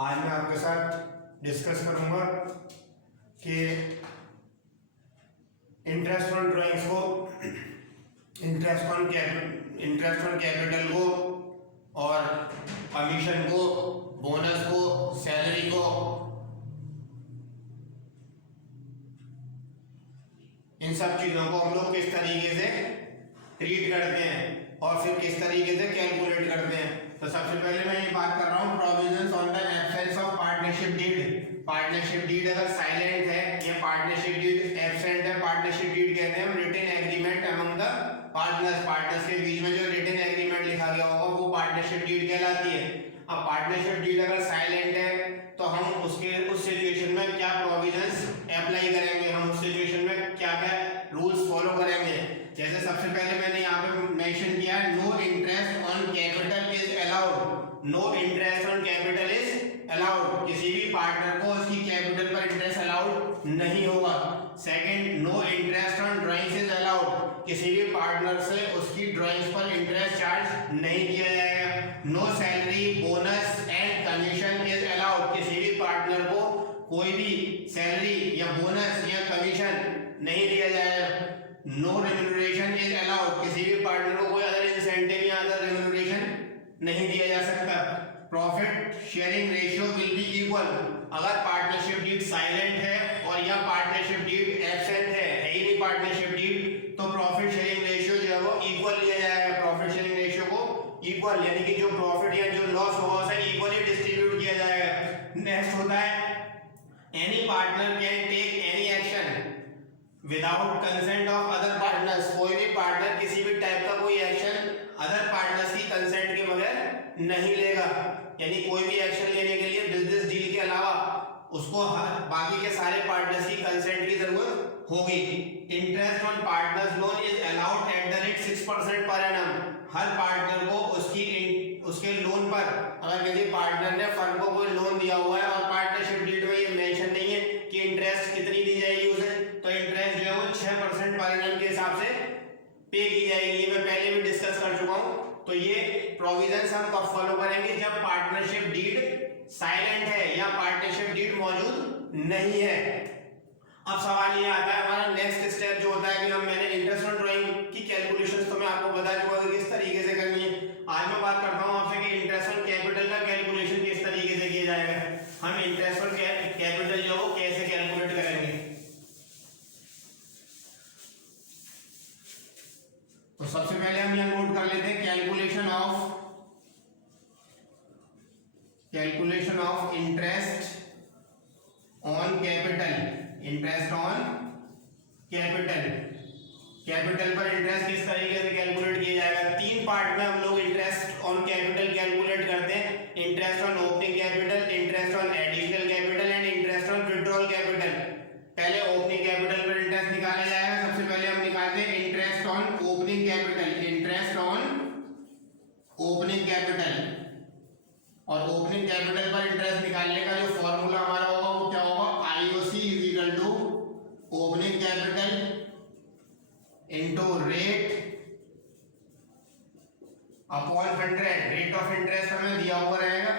आज मैं आपके साथ डिस्कस करूंगा कि इंटरेस्ट ऑन ड्राइंग्स को, इंटरेस्ट ऑन कैपिटल को और कमीशन को, बोनस को, सैलरी को, इन सब चीजों को हम लोग किस तरीके से ट्रीट करते हैं और फिर किस तरीके से कैलकुलेट करते हैं। तो सबसे पहले मैं ये बात कर रहा हूँ provisions on the absence of partnership deed. Partnership deed अगर साइलेंट है या पार्टनरशिप डीड एब्सेंट है, पार्टनरशिप डीड कहते हैं हम written agreement among the partners के बीच में जो रिटन एग्रीमेंट लिखा गया होगा वो पार्टनरशिप डीड कहलाती है। अब पार्टनरशिप डीड अगर साइलेंट है तो हम उस सिचुएशन में क्या प्रोविजंस अप्लाई करेंगे, हम उस सिचुएशन में क्या क्या रूल्स फॉलो करेंगे। जैसे सबसे पहले मैंने यहाँ पे मेंशन किया है no interest on capital is allowed. No interest on capital is allowed, किसी भी पार्टनर को उसकी कैपिटल पर इंटरेस्ट अलाउड नहीं होगा। Second, no interest on drawings is allowed, किसी भी पार्टनर से उसकी ड्राइंग्स पर इंटरेस्ट चार्ज नहीं किया जाएगा। No salary, bonus and commission is allowed, किसी भी पार्टनर को कोई भी सैलरी या बोनस या कमीशन नहीं दिया जाएगा। नो रेम्यूनरेशन इज अलाउड, किसी भी पार्टनर को कोई अदर इंसेंटिव या अदर रेम्यूनरेशन नहीं दिया जा सकता। Profit sharing ratio will be equal, अगर पार्टनरशिप डीड साइलेंट है और या पार्टनरशिप डीड एब्सेंट है ही नहीं पार्टनरशिप डीड, तो प्रॉफिट शेयरिंग रेशियो जो है वो इक्वल लिया जाएगा। प्रॉफिट शेयरिंग रेशियो को इक्वल, यानी कि जो प्रॉफिट या जो लॉस होगा उसे इक्वली डिस्ट्रीब्यूट किया जाएगा। नेक्स्ट होता है any partner can take any action without consent of other partners, कोई भी पार्टनर किसी भी टाइप का कोई एक्शन अदर पार्टनर्स की कंसेंट के बगैर नहीं लेगा। यानी कोई भी एक्शन लेने के लिए बिजनेस डील के अलावा उसको बाकी के सारे पार्टनर्स की कंसेंट की जरूरत होगी। Interest on partners loan is allowed at the rate 6% per annum, her partner को उसके लोन पर, अगर किसी पार्टनर ने फर्म को कोई लोन दिया हुआ है और पार्टनरशिप डीड में ये मेंशन नहीं है कि इंटरेस्ट कितनी दी जाएगी उसे, तो इंटरेस्ट जो है वो 6% पर एनम के हिसाब से पे की जाएगी। ये मैं पहले भी डिस्कस कर चुका हूं। तो ये प्रोविजंस हम कब फॉलो करेंगे, जब पार्टनरशिप डीड साइलेंट है या पार्टनरशिप डीड मौजूद नहीं है। अब सवाल ये आता है हमारा नेक्स्ट स्टेप जो होता है कि हम मैंने इंटरेस्ट ऑन ड्राइंग की कैलकुलेशंस तो मैं आपको बता चुका हूं किस तरीके से करनी है। आज मैं बात करता हूं आपसे कि इंटरेस्ट ऑन कैपिटल का कैलकुलेशन किस तरीके से किया जाएगा। हम इंटरेस्ट ऑन कैपिटल जो है कैसे कैलकुलेट करेंगे। तो सबसे पहले हम यहां नोट कर लेते हैं calculation of interest on capital. Interest on capital पर इंटरेस्ट किस तरीके से कैलकुलेट किया जाएगा। तीन पार्ट में हम लोग इंटरेस्ट ऑन कैपिटल कैलकुलेट करते हैं, interest on opening capital, interest on additional capital and interest on withdrawal capital. पहले ओपनिंग कैपिटल पर इंटरेस्ट निकाला जाएगा। सबसे पहले हम निकालते हैं interest on opening capital, interest on opening capital. और ओपनिंग कैपिटल पर इंटरेस्ट निकालने का जो फॉर्मूला हमारा होगा वो क्या होगा, IOC is equal to opening capital into rate upon 100। Rate of interest हमें दिया हुआ रहेगा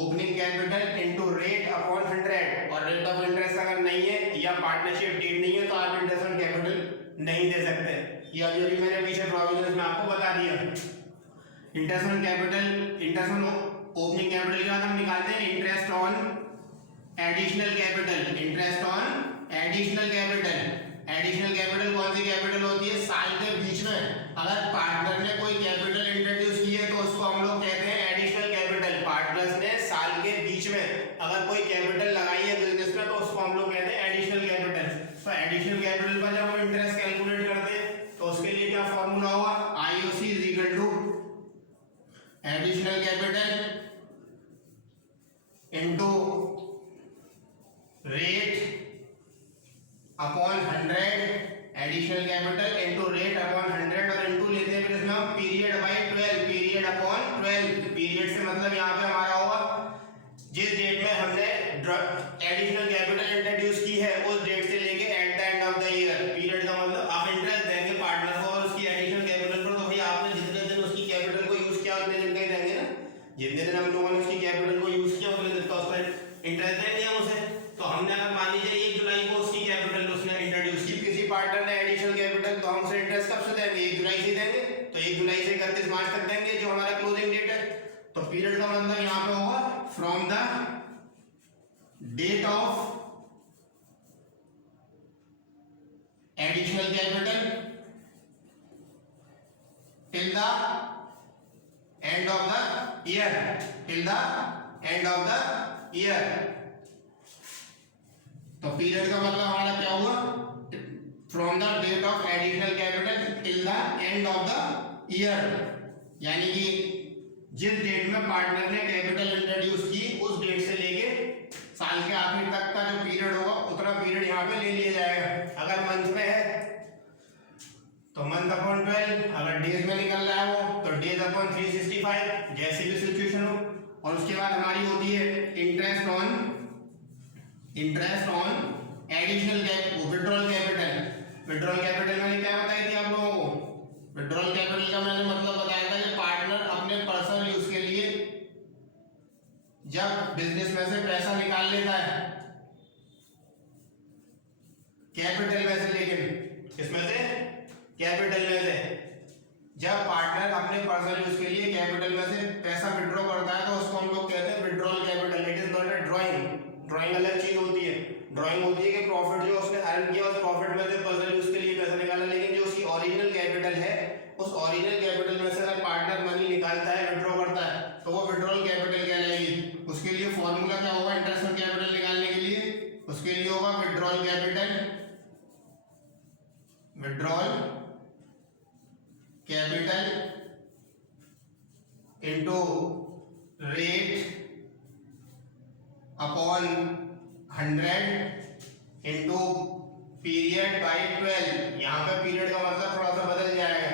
opening capital into rate upon 100, और रेट ऑफ इंटरेस्ट अगर नहीं है या पार्टनरशिप डीड नहीं है तो आप इंटरेस्ट ऑन कैपिटल नहीं दे सकते। या जो भी मैंने पीछे प्रोविजंस में आपको बता दिया। Interest on capital, interest on opening capital के बाद हम निकालते हैं interest on additional capital. Interest on additional capital, additional capital कौन सी कैपिटल होती है, साल के बीच में अगर पार्टनर ने कोई कैपिटल इंट्रोड्यूस की है तो उसको हम लोग कहते हैं एडिशनल कैपिटल। पार्टनर्स ने साल के बीच में अगर कोई कैपिटल लगाई है बिजनेस में तो उसको हम लोग कहते हैं एडिशनल कैपिटल। तो एडिशनल कैपिटल पर जब हम इंटरेस्ट कैलकुलेट करते हैं तो उसके लिए क्या फॉर्मूला होगा, IOC is equal to additional capital into rate upon 100, additional capital into rate upon 100, और इनटू लेते हैं फिर इसमें हम period by 12, period upon 12। Period से मतलब यहाँ पे हमारा होगा जिस डेट में हमने एडिशनल कैपिटल इंट्रोड्यूस की है उस डेट से लेके at the end of the year. Period का मतलब आप इंटरेस्ट देंगे पार्टनर को और उसकी एडिशनल कैपिटल पर, तो भाई आपने जितने दिन उसकी कैपिटल को यूज किया उतने दिन का ही देंगे ना। जितने दिन हम लोगों ने उसकी कैपिटल को 1 जुलाई से देंगे, तो 1 जुलाई से 31 मार्च तक देंगे जो हमारा क्लोजिंग डेट है। तो पीरियड का मतलब यहाँ पे होगा from the date of additional capital till the end of the year, till the end of the year. तो पीरियड का मतलब हमारा क्या हुआ, from the date of additional capital till the end of the year, यानी कि जिस date में पार्टनर ने कैपिटल इंट्रोड्यूस की उस डेट से लेके साल के आखिर तक का जो पीरियड होगा उतना पीरियड यहाँ पे ले लिया जाएगा। अगर मंथ में है तो मंथ अपॉन 12, अगर डेज में निकल रहा है वो तो डेज अपॉन 365, जैसी भी सिचुएशन हो। और उसके बाद हमारी होती है interest on additional withdrawal capital. Withdrawal capital मैंने क्या बताई थी आप लोगों को, विड्रॉल कैपिटल का मैंने मतलब बताया था कि पार्टनर अपने पर्सनल यूज के लिए जब बिजनेस में से पैसा निकाल लेता है कैपिटल में से, लेकिन किसमें से, कैपिटल में से, जब पार्टनर अपने पर्सनल यूज के लिए कैपिटल में से पैसा विड्रॉ करता है तो उसको हम लोग कहते हैं withdrawal capital. It is not a drawing. Drawing अलग चीज होती है। ड्राइंग होती है कि प्रॉफिट जो उसने अर्न किया उस प्रॉफिट में से पर्सनल यूज के लिए पैसा निकाला, लेकिन जो उसकी ओरिजिनल कैपिटल है उस ओरिजिनल कैपिटल में से अगर पार्टनर मनी निकालता है, विड्रॉ करता है, तो वो विड्रॉल कैपिटल कहलाएगी। उसके लिए फॉर्मूला क्या होगा इंटरेस्ट ऑन कैपिटल निकालने के लिए, उसके लिए होगा withdrawal capital into rate upon 100 into period by 12। यहाँ पे पीरियड का मतलब थोड़ा सा बदल जाएगा।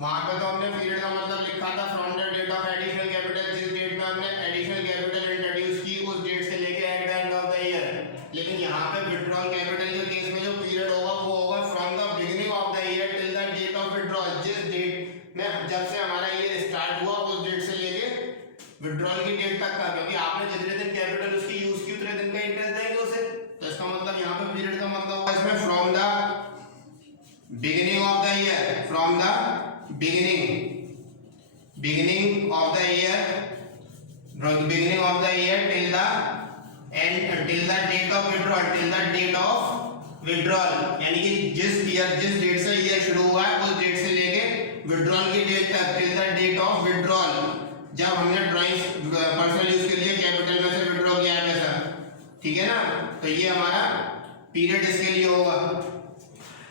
वहां पे तो हमने पीरियड का मतलब लिखा था from the date of additional capital, जिस डेट में हमने एडिशनल कैपिटल इंट्रोड्यूस की उस डेट से लेके at the end of the year. लेकिन यहाँ पे विड्रॉल कैपिटल के केस में जो पीरियड होगा वो होगा from the beginning of the year till the date of withdrawal. जिस डेट में जब से हमारा ईयर स्टार्ट हुआ उस डेट से लेके विड्रॉल की डेट तक का, क्योंकि आपने जितने दिन कैपिटल उसकी यूज की उतने दिन का इंटरेस्ट देंगे उसे। तो इसका मतलब यहाँ पे पीरियड का मतलब होगा इसमें from the beginning of the year, from the beginning of the year till the end, till the date of withdrawal, यानी कि जिस डेट से ईयर शुरू हुआ है उस डेट से लेके विड्रॉल की डेट तक, till the date of withdrawal, जब हमने ड्राइंग पर्सनल यूज के लिए कैपिटल में से विड्रॉ किया है पैसा, ठीक है ना। तो ये हमारा पीरियड इसके लिए होगा।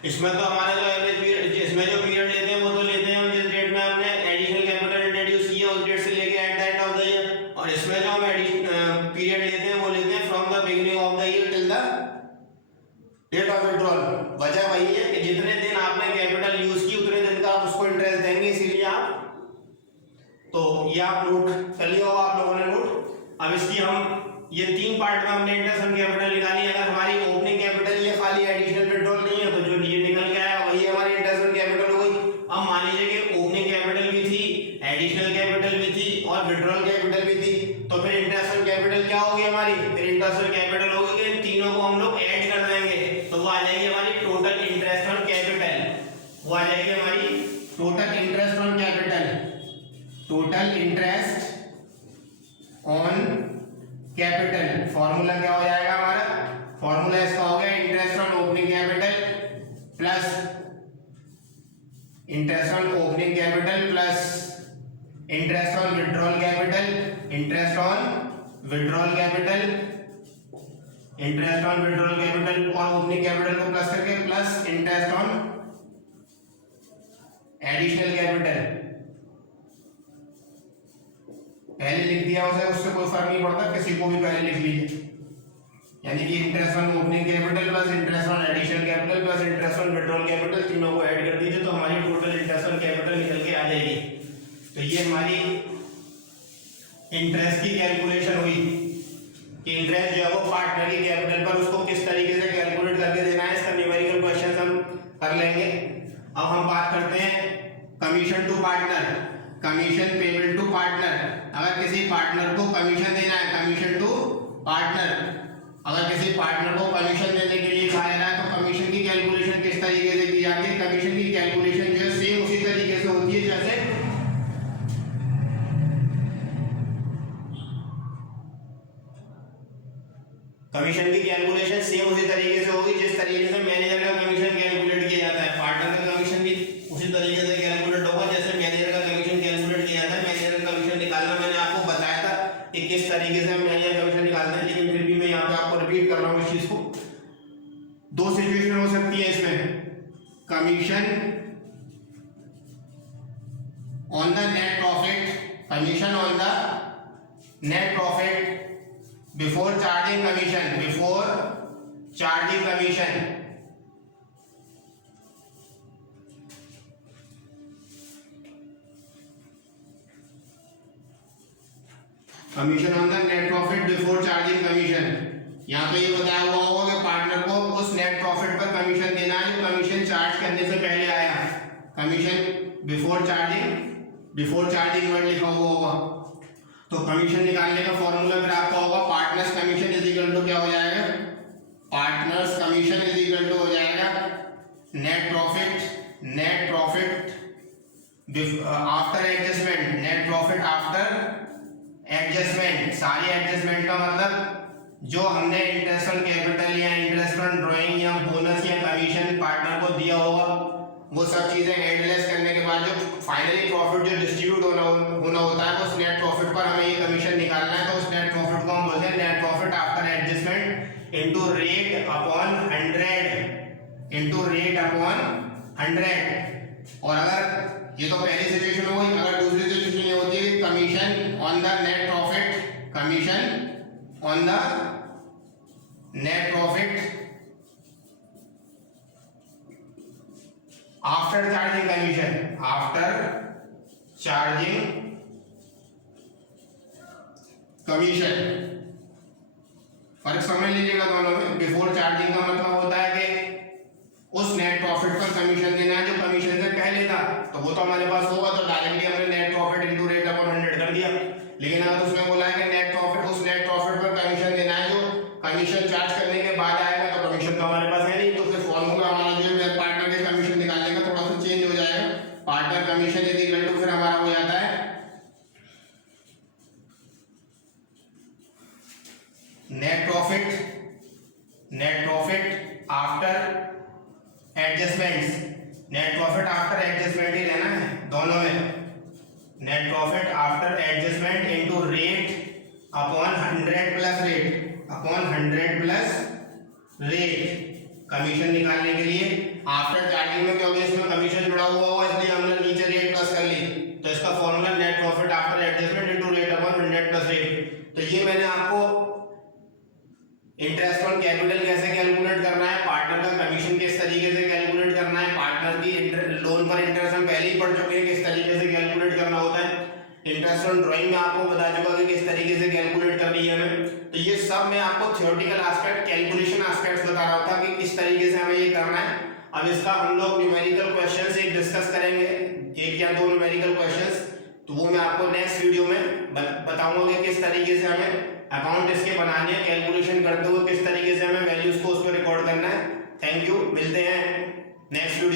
इसमें तो हमारा जो एवरेज पीरियड, इसमें जो पीरियड लेते हैं वो तो लेते हैं जिस डेट में हमने एडिशनल कैपिटल इंट्रोड्यूस किया उस डेट से लेके at the end of the year. और इसमें जो हम पीरियड लेते हैं वो लेते हैं from the beginning of the year till the date of withdrawal. वजह वही है कि जितने दिन आपने कैपिटल यूज की उतने दिन का आप उसको इंटरेस्ट देंगे, इसीलिए आप, तो ये आप नोट कर लिया होगा आप लोगों ने नोट। अब इसकी हम ये 3 पार्ट में हमने इंटरेस्ट ऑन कैपिटल निकाली। अगर हमारी ओपनिंग कैपिटल ये खाली एडिशनल विड्रॉल नहीं है तो जो ये निकल के आया वही हमारी इंटरेस्ट ऑन कैपिटल हो गई। अब मान लीजिए कि ओपनिंग कैपिटल भी थी, एडिशनल कैपिटल भी थी और विड्रॉल कैपिटल भी थी, तो फिर इंटरेस्ट ऑन कैपिटल क्या होगी हमारी, फिर इंटरेस्ट ऑन कैपिटल होगी कि इन तीनों को हम लोग ऐड कर देंगे तो वो आ जाएगी हमारी टोटल इंटरेस्ट ऑन कैपिटल। वो आ जाएगी हमारी total interest on capital, total interest on capital. Formula क्या हो जाएगा हमारा, फॉर्मूला इसका हो गया interest on opening capital plus interest on opening capital plus interest on withdrawal capital, interest on withdrawal capital, interest on withdrawal capital और opening capital को plus करके plus interest on additional capital. पहले लिख दिया उसे, उससे कोई फर्क नहीं पड़ता, किसी को भी पहले लिख लीजिए। यानी कि interest on opening capital plus interest on additional capital plus interest on withdrawal capital, तीनों को ऐड कर दीजिए तो हमारी टोटल इंटरेस्ट ऑन कैपिटल निकल के आ जाएगी। तो ये हमारी इंटरेस्ट की कैलकुलेशन हुई कि इंटरेस्ट जो है वो पार्टनर की कैपिटल पर उसको किस तरीके से कैलकुलेट करके देना है। इसका न्यूमेरिकल क्वेश्चन हम कर लेंगे। अब हम बात करते हैं commission to partner, commission payable to partner. अगर किसी पार्टनर को कमीशन देना है, कमीशन टू पार्टनर, अगर किसी पार्टनर को कमीशन देने के लिए कहा जा रहा है तो कमीशन की कैलकुलेशन किस तरीके से की जाती है। कमीशन की कैलकुलेशन जो है सेम उसी कमीशन की कैलकुलेशन सेम उसी तरीके से होगी जिस तरीके से मैनेजर का कमीशन कैलकुलेट किया जाता है। पार्टनर का कमीशन भी उसी तरीके से कैलकुलेट होगा जैसे मैनेजर का कमीशन कैलकुलेट किया जाता है। मैनेजर का कमीशन निकालना मैंने आपको बताया था कि किस तरीके से मैनेजर कमीशन निकालते हैं, लेकिन फिर भी मैं यहाँ पे आपको रिपीट कर रहा हूँ इस चीज को। दो सिचुएशन हो सकती है इसमें, commission on the net profit, commission on the net profit before charging commission, before charging commission, commission on the net profit before charging commission। यहाँ पे ये बताया हुआ होगा कि पार्टनर को उस नेट प्रॉफिट पर कमीशन देना है जो कमीशन चार्ज करने से पहले आया। कमीशन बिफोर चार्जिंग वर्ड लिखा हुआ होगा। तो कमीशन निकालने का फॉर्मूला फिर आपका होगा partners commission is equal to क्या हो जाएगा, partners commission is equal to हो जाएगा net profit after adjustment, net profit after adjustment. सारी एडजस्टमेंट का मतलब जो हमने इंटरेस्ट ऑन कैपिटल या इंटरेस्ट ऑन ड्राइंग या बोनस या कमीशन पार्टनर को दिया होगा, वो सब चीजें एडलेस करने के बाद जो फाइनली प्रॉफिट जो डिस्ट्रीब्यूट होना होता है उस नेट प्रॉफिट पर हमें ये कमीशन निकालना है। तो उस नेट प्रॉफिट को हम बोलते हैं net profit after adjustment into rate upon 100। और अगर ये तो पहली सिचुएशन हो गई, अगर दूसरी सिचुएशन ये होती है commission on the net profit, commission on the net profit after charging commission, after charging commission. फर्क समझ लीजिएगा दोनों में। बिफोर चार्जिंग का मतलब होता है कि उस नेट प्रॉफिट पर कमीशन देना है जो कमीशन से पहले था, तो वो तो हमारे पास होगा तो डायरेक्टली हमने net profit into rate upon 100 कर दिया। लेकिन अगर उसमें बोला है कि नेट प्रॉफिट, उस नेट प्रॉफिट पर कमीशन देना है जो कमीशन चार्ज करने के बाद आएगा, तो कमीशन तो हमारे पास है नहीं, तो फिर फॉर्मूला हमारा जो है पार्टनर के कमीशन निकालने का थोड़ा सा चेंज हो जाएगा। Partner commission is equal to फिर हमारा हो जाता है net profit after adjustments. Net profit after adjustment ही लेना है दोनों में। Net profit after adjustment into rate upon 100 plus rate. Commission निकालने के लिए आफ्टर चार्जिंग में क्योंकि इसमें कमीशन जुड़ा हुआ होगा इसलिए हमने नीचे रेट प्लस कर ली, तो इसका formula net profit after adjustment into rate upon 100 plus rate. तो ये मैंने आपको इंटरेस्ट ऑन कैपिटल कैसे कैलकुलेट करना है, पार्टनर का कमीशन किस तरीके से कैलकुलेट करना है, पार्टनर की लोन पर इंटरेस्ट हम पहले ही पढ़ चुके हैं किस तरीके से कैलकुलेट करना होता है। इंटरेस्ट ऑन ड्राइंग में आपको बता चुका कि किस तरीके से कैलकुलेट करनी है हमें। तो ये सब मैं आपको थ्योरेटिकल एस्पेक्ट, कैलकुलेशन एस्पेक्ट्स बता रहा था कि किस तरीके से हमें ये करना है। अब इसका हम लोग न्यूमेरिकल क्वेश्चंस एक डिस्कस करेंगे, एक या दो न्यूमेरिकल क्वेश्चंस, तो वो मैं आपको नेक्स्ट वीडियो में बताऊंगा कि किस तरीके से हमें अकाउंट इसके बनाने हैं, कैलकुलेशन करते हुए किस तरीके से हमें वैल्यूज को उस पर रिकॉर्ड करना है। थैंक यू, मिलते हैं नेक्स्ट वीडियो।